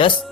10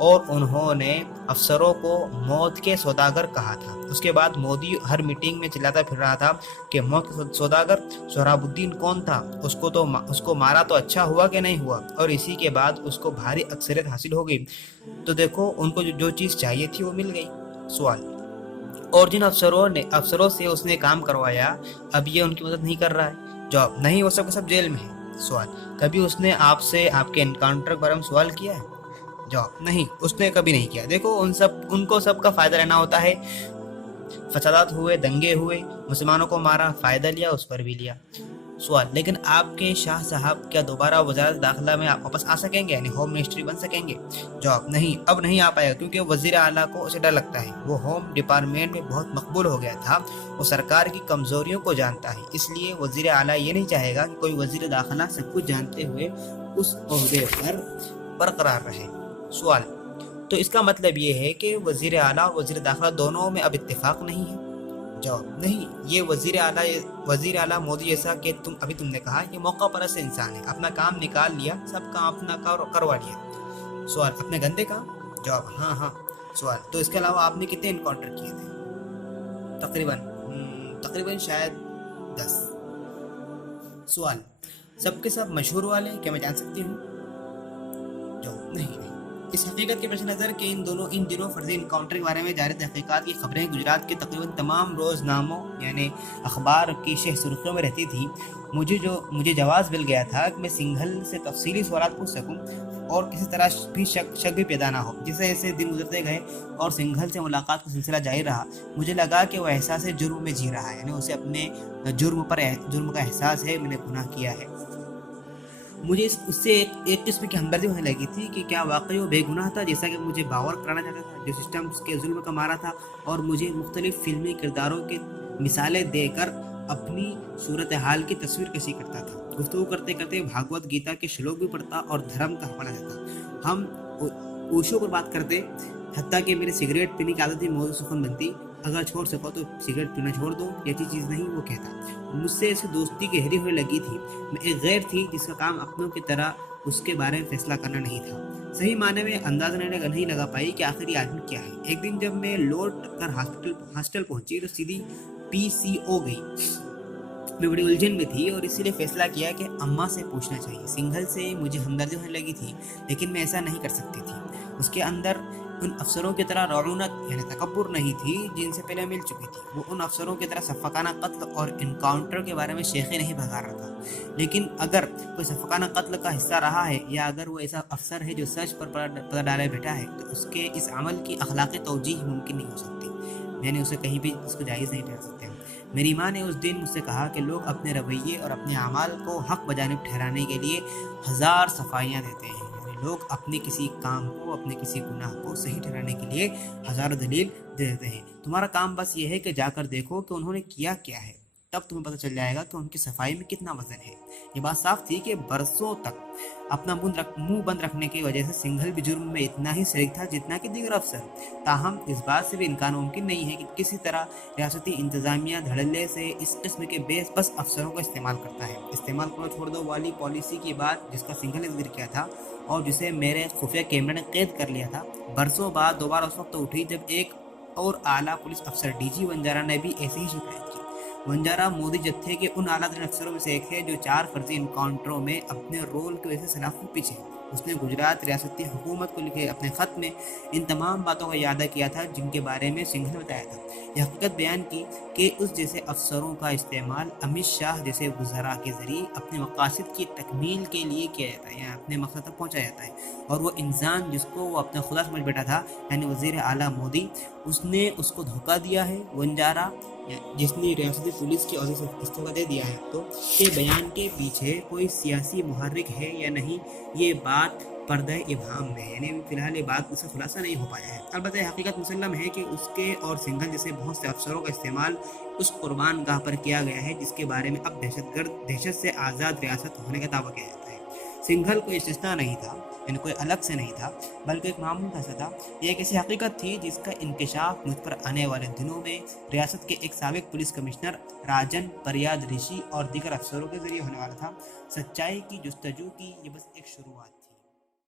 اور انہوں نے افسروں کو موت کے سوداگر کہا تھا۔ اس کے بعد مودی ہر میٹنگ میں چلاتا پھر رہا تھا کہ موت کے سوداگر سہراب الدین کون تھا، اس کو مارا تو اچھا ہوا کہ نہیں ہوا، اور اسی کے بعد اس کو بھاری اکثریت حاصل ہو گئی۔ تو دیکھو ان کو جو چیز چاہیے تھی وہ مل گئی۔ سوال، اور جن افسروں سے اس نے کام کروایا اب یہ ان کی مدد نہیں کر رہا ہے؟ جواب، نہیں، وہ سب کے سب جیل میں ہیں۔ سوال، کبھی اس نے آپ سے آپ کے انکاؤنٹر کے بارے میں سوال کیا ہے؟ جواب، نہیں، اس نے کبھی نہیں کیا۔ دیکھو ان کو سب کا فائدہ لینا ہوتا ہے۔ فسادات ہوئے، دنگے ہوئے، مسلمانوں کو مارا، فائدہ لیا، اس پر بھی لیا۔ سوال، لیکن آپ کے شاہ صاحب کیا دوبارہ وزارت داخلہ میں واپس آ سکیں گے، یعنی ہوم منسٹری بن سکیں گے؟ جواب، نہیں، اب نہیں آ پائے گا، کیونکہ وزیر اعلیٰ کو اسے ڈر لگتا ہے۔ وہ ہوم ڈپارٹمنٹ میں بہت مقبول ہو گیا تھا، وہ سرکار کی کمزوریوں کو جانتا ہے، اس لیے وزیر اعلیٰ یہ نہیں چاہے گا کہ کوئی وزیر داخلہ سب کچھ جانتے ہوئے اس عہدے پر برقرار رہے۔ سوال، تو اس کا مطلب یہ ہے کہ وزیر اعلیٰ اور وزیر داخلہ دونوں میں اب اتفاق نہیں ہے؟ جواب، نہیں، یہ وزیر اعلیٰ مودی جیسا کہ تم نے کہا یہ موقع پرست انسان ہے، اپنا کام نکال لیا، سب کام اپنا کروا لیا۔ سوال، اپنے گندے کام؟ جواب، ہاں۔ سوال، تو اس کے علاوہ آپ نے کتنے انکاؤنٹر کیے تھے؟ تقریباً شاید 10۔ سوال، سب کے سب مشہور والے، کیا میں جان سکتی ہوں؟ جواب، نہیں۔ اس حقیقت کے پیش نظر کہ ان دنوں فرضی انکاؤنٹر کے بارے میں جاری تحقیقات کی خبریں گجرات کے تقریباً تمام روزناموں یعنی اخبار کی شہ سرخیوں میں رہتی تھی، مجھے جواز مل گیا تھا کہ میں سنگھل سے تفصیلی سوالات پوچھ سکوں اور کسی طرح بھی شک بھی پیدا نہ ہو۔ جیسے جیسے دن گزرتے گئے اور سنگھل سے ملاقات کا سلسلہ جاری رہا، مجھے لگا کہ وہ احساس جرم میں جی رہا ہے، یعنی اسے اپنے جرم کا احساس ہے، میں نے گناہ کیا ہے۔ مجھے اس سے ایک قسم کی ہمدردی ہونے لگی تھی کہ کیا واقعی وہ بے گناہ تھا جیسا کہ مجھے باور کرانا چاہتا تھا، جو سسٹم کے ظلم کا مارا تھا اور مجھے مختلف فلمی کرداروں کی مثالیں دے کر اپنی صورتحال کی تصویر کشی کرتا تھا۔ گفتگو کرتے کرتے بھاگوت گیتا کے شلوک بھی پڑھتا اور دھرم کا حوالہ دیتا۔ ہم اوشو پر بات کرتے، حتیٰ کہ میرے سگریٹ پینے کی عادت بھی موضوع سخن بنتی۔ اگر چھوڑ سکو تو سگریٹ پینا چھوڑ دو، یہ اچھی چیز نہیں، وہ کہتا۔ مجھ سے اسے دوستی گہری ہونے لگی تھی۔ میں ایک غیر تھی جس کا کام اپنوں کی طرح اس کے بارے میں فیصلہ کرنا نہیں تھا۔ صحیح معنی میں اندازہ نہیں لگا پائی کہ آخر یہ آدمی کیا ہے۔ ایک دن جب میں لوٹ کر ہاسٹل پہنچی تو سیدھی PCO گئی۔ میں بڑی الجھن میں تھی اور اسی لیے فیصلہ کیا کہ اماں سے پوچھنا چاہیے۔ سنگھل سے مجھے ہمدردی ہونے لگی تھی، لیکن میں ایسا نہیں کر سکتی تھی۔ اس کے اندر ان افسروں کی طرح رعونت یعنی تکبر نہیں تھی جن سے پہلے مل چکی تھی۔ وہ ان افسروں کی طرح شفقانہ قتل اور انکاؤنٹر کے بارے میں شیخی نہیں بھگا رہا تھا۔ لیکن اگر کوئی شفقانہ قتل کا حصہ رہا ہے یا اگر وہ ایسا افسر ہے جو سچ پر پتہ ڈالے بیٹھا ہے تو اس کے اس عمل کی اخلاقی توجیہ ممکن نہیں ہو سکتی، یعنی اسے کہیں بھی اس کو جائز نہیں ٹھہر سکتے۔ میری ماں نے اس دن مجھ سے کہا کہ لوگ اپنے رویے اور اپنے اعمال کو حق بجانب ٹھہرانے کے لیے 1000 صفائیاں دیتے ہیں، یعنی لوگ اپنے کسی کام کو، اپنے کسی گناہ کو صحیح ٹھہرانے کے لیے 1000 دلیل دے دیتے ہیں۔ تمہارا کام بس یہ ہے کہ جا کر دیکھو کہ انہوں نے کیا ہے، تب تمہیں پتہ چل جائے گا کہ ان کی صفائی میں کتنا وزن ہے۔ یہ بات صاف تھی کہ برسوں تک اپنا منہ بند رکھنے کی وجہ سے سنگھل بھی جرم میں اتنا ہی شریک تھا جتنا کہ دیگر افسر۔ تاہم اس بات سے بھی انکار ممکن نہیں ہے کہ کسی طرح ریاستی انتظامیہ دھڑلے سے اس قسم کے بس افسروں کا استعمال کرتا ہے۔ استعمال کرو چھوڑ دو والی پالیسی کی بات جس کا سنگھل نے ذکر کیا تھا اور جسے میرے خفیہ کیمرے نے قید کر لیا تھا، برسوں بعد دوبارہ اس وقت اٹھی جب ایک اور اعلیٰ پولیس افسر DG ونجارا نے بھی ایسی ہی شکایت کی۔ ونجارا مودی جتھے کے ان اعلیٰ ترین افسروں میں سے ایک تھے جو 4 فرضی انکاؤنٹروں میں اپنے رول کی وجہ سے سلاخوں پیچھے۔ اس نے گجرات ریاستی حکومت کو لکھے اپنے خط میں ان تمام باتوں کا اعادہ کیا تھا جن کے بارے میں سنگھل نے بتایا تھا۔ یہ حقیقت بیان کی کہ اس جیسے افسروں کا استعمال امت شاہ جیسے وزراء کے ذریعے اپنے مقاصد کی تکمیل کے لیے کیا جاتا ہے، یا اپنے مقصد تک پہنچا جاتا ہے، اور وہ انسان جس کو وہ اپنا خدا سمجھ بیٹھا تھا یعنی وزیر اعلیٰ مودی، اس نے اس کو دھوکہ دیا ہے۔ ونجارا جس نے ریاستی پولیس کے عہدے سے استعفیٰ دے دیا ہے تو کے بیان کے پیچھے کوئی سیاسی محرک ہے یا نہیں، یہ بات پردہ ابہام میں، یعنی فی الحال یہ بات اس کا خلاصہ نہیں ہو پایا ہے۔ البتہ حقیقت مسلم ہے کہ اس کے اور سنگھل جیسے بہت سے افسروں کا استعمال اس قربان گاہ پر کیا گیا ہے جس کے بارے میں اب دہشت سے آزاد ریاست ہونے کا دعویٰ کیا جاتا ہے۔ سنگھل کوئی استثناء نہیں تھا، یعنی کوئی الگ سے نہیں تھا، بلکہ ایک معمول کا تھا۔ یہ ایک ایسی حقیقت تھی جس کا انکشاف مجھ پر آنے والے دنوں میں ریاست کے ایک سابق پولیس کمشنر راجن پریاد رشی اور دیگر افسروں کے ذریعے ہونے والا تھا۔ سچائی کی جستجو کی یہ بس ایک شروعات